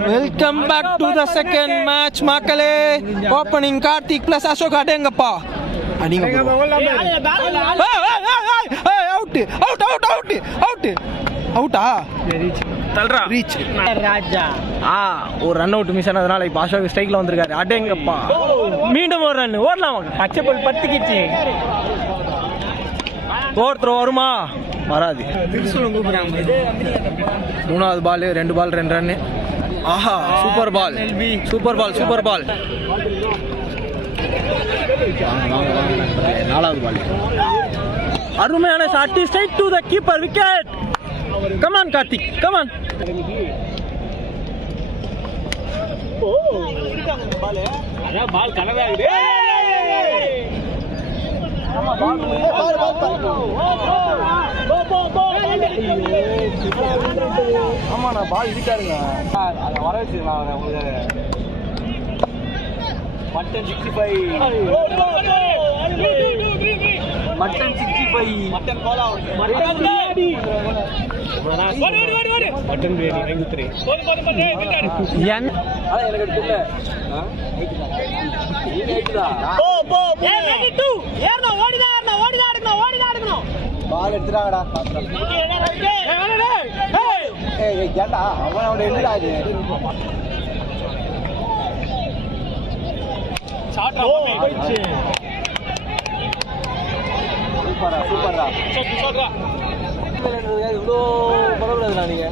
Welcome back to the second match மக்களே. Opening Karthik plus Ashok. அடேங்கப்பா அடிங்கப்பா. Out out out out out அவுட்டா தல்றா ரீச் ராஜா. ஒரு ரன் அவுட் மிஸ் ஆனதுனால இப்போ அசோக் ஸ்ட்ரைக்ல வந்திருக்காரு. அடேங்கப்பா மீண்டும் ஒரு ரன் ஓடலாம். பச்சை பால் 10 கிச்சு. ஓவர் த்ரோ வருமா? வராது. மூணாவது பால் 2 பால் 2 ரன். ஆஹா super ball super ball super ball. நாலாவது பால் அருமையான shot straight to the keeper wicket. Come on Karthik come on. Ball கனவே ஆகுது. ஆமா நான் பால் இருக்காருங்க வர வச்சு நான் உங்களுக்கு மட்டன் 65 மட்டன் 65 மட்டன் கோலா மட்டன் பிரியாணி மட்டன் பிரியாணி வாங்கி தரேன். ஏன் அத எனக்கு தெரியல. நீங்க ஐட்டுடா போ போ ஏ 2 ஏறணும் ஓடிடா ஓடிடா அடங்கணும் பால் எடுத்துறாங்கடா. ஏய் கேட்டா அவனோட என்னடா இது ஷாட்ரா போயிச்சு. சூப்பரா சூப்பரா சூப்பரா. இவ்வளோ பரவாயில்ல நீங்க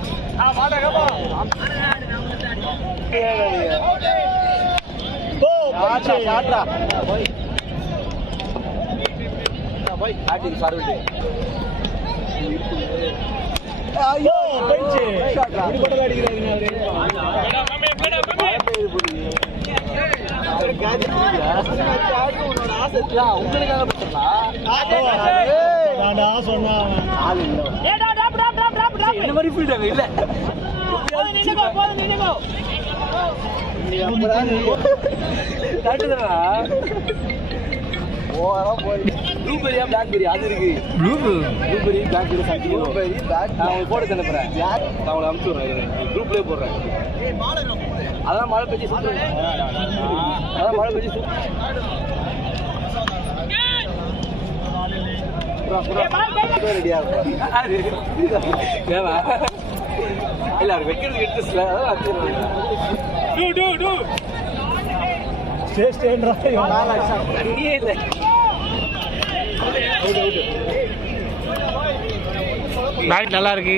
ஷாட்ரா பேட்டிங் சர்வீஸ். ஐயோ போயிச்சு. இது கூட அடிக்குறாங்க அவரு ஆசையா உங்களுக்காக சொன்னா என்ன மாதிரி ஃபீல்ட் இல்ல. ப்ளூபெரியா பிளாக்பெரி அது இருக்கு. ப்ளூபெரி பிளாக்பெரி ப்ளூபெரி பிளாக் நான் உங்களுக்கு போட்டு அனுப்புறேன். நான் உங்களுக்கு அனுப்பிச்சு விடுறேன். குரூப்லேயே போடுறேன். அதான் மழை பெஞ்சு சுற்றுங்க. அதான் மழை பெஞ்சு ரெடியா எல்லாரும் வைக்கிறதுக்கு எடுத்து நல்லா இருக்கு.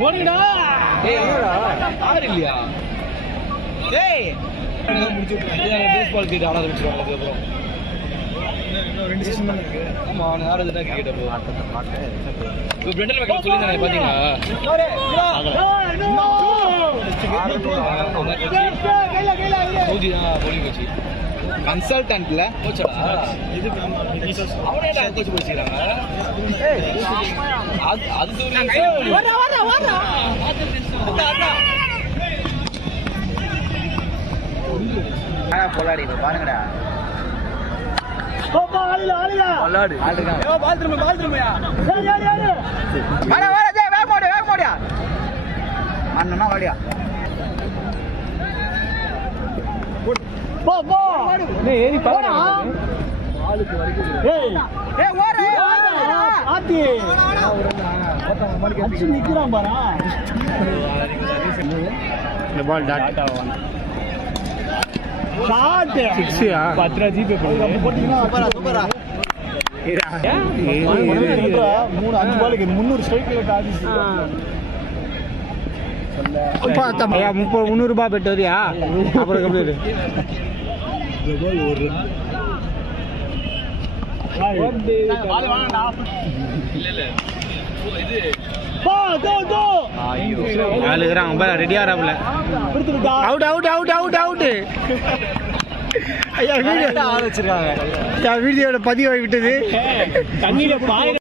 போடுங்கடா. ஏய் என்னடா ஆறு இல்லையா? ஏய் முடிச்சு பேஸ்பால் கிட்ட ஆட ஆரம்பிச்சிருவாங்க அதுக்கப்புறம். இன்னும் 2 செஷன் தான் இருக்கு. ஆமா நான் ஆடுறதுனா கிரிக்கெட் அப்போ. இப்போ பிரெண்டல் மேக்கர் சொல்லிருந்தானே பாத்தீங்களா? கன்சல்டன்ட்ல கோச்சடா இது அவனே தான் கோச் போச்சிராங்க. ஏய் அது தூரம் வர பொலாடி பாருங்கடா. பாப்பா ஆளு இருக்காங்க. ஏ பால் திரும்பயா. வர டேய் வேக போடியா. அண்ணனா வாடியா. போ டேய் ஏறி போடா. ஆளுக்கு வரைக்கும் ஏய் ஓடு ஆத்தி. அச்சு நிக்குறான் பாரு. இந்த பால் டாட் ஆவன். ஷாட் 6 யா 15 ஜிபி போடுங்க. சூப்பரா. ஏய் 3 5 பாலுக்கு 300 ஸ்ட்ரைக் ரேட் ஆடிச்சு. சொல்ல ஐயா 300 ரூபாய் பெட் வரியா? அப்புறம் கம்ப்ளீட். கோல் ஒரு பால் வாங்கடா. இல்ல இது பா கோ ஐயோ ஆளுங்கறாங்க பாரு ரெடியா ராப்ல அவுட் ஐயா வீடியோ ஆட வச்சிருக்காங்க. வீடியோட பதிவாகி விட்டது. தண்ணியில பாய்